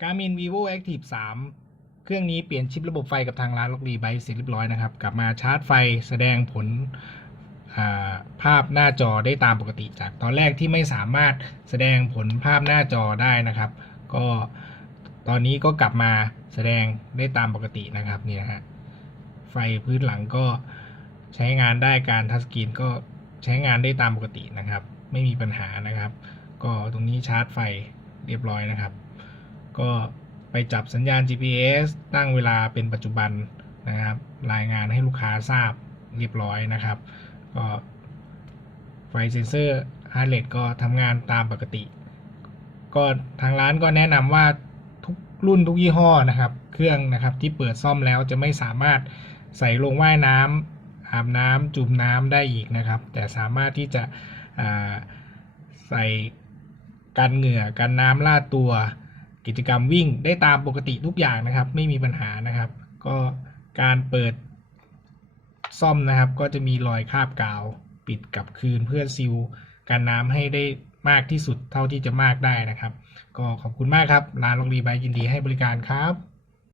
Garmin Vivo Active 3 เครื่องนี้เปลี่ยนชิประบบไฟกับทางร้านล็อกรีไบเสร็จเรียบร้อยนะครับ กลับมาชาร์จไฟแสดงผลาภาพหน้าจอได้ตามปกติจากตอนแรกที่ไม่สามารถแสดงผลภาพหน้าจอได้นะครับ ก็ตอนนี้ก็กลับมาแสดงได้ตามปกตินะครับนี่นะฮะไฟพื้นหลังก็ใช้งานได้การทัชสกรีนก็ใช้งานได้ตามปกตินะครับ ไม่มีปัญหานะครับ ก็ตรงนี้ชาร์จไฟเรียบร้อยนะครับ ก็ไปจับสัญญาณ GPS ตั้งเวลาเป็นปัจจุบันนะครับ รายงานให้ลูกค้าทราบเรียบร้อยนะครับ ก็ไฟเซนเซอร์ฮาร์เรทก็ทำงานตามปกติ ก็ทางร้านก็แนะนำว่าทุกรุ่นทุกยี่ห้อนะครับ เครื่องนะครับที่เปิดซ่อมแล้วจะไม่สามารถใส่ลงว่ายน้ำอาบน้ำจุ่มน้ำได้อีกนะครับ แต่สามารถที่จะใส่กันเหงื่อกันน้ำลาดตัว กิจกรรมวิ่งได้ตามปกติทุกอย่างนะครับ ไม่มีปัญหานะครับ ก็การเปิดซ่อมนะครับ ก็จะมีรอยคราบกาว ปิดกลับคืนเพื่อซิลกันน้ำให้ได้มากที่สุดเท่าที่จะมากได้นะครับ ก็ขอบคุณมากครับร้านลองรีไบยินดีให้บริการครับ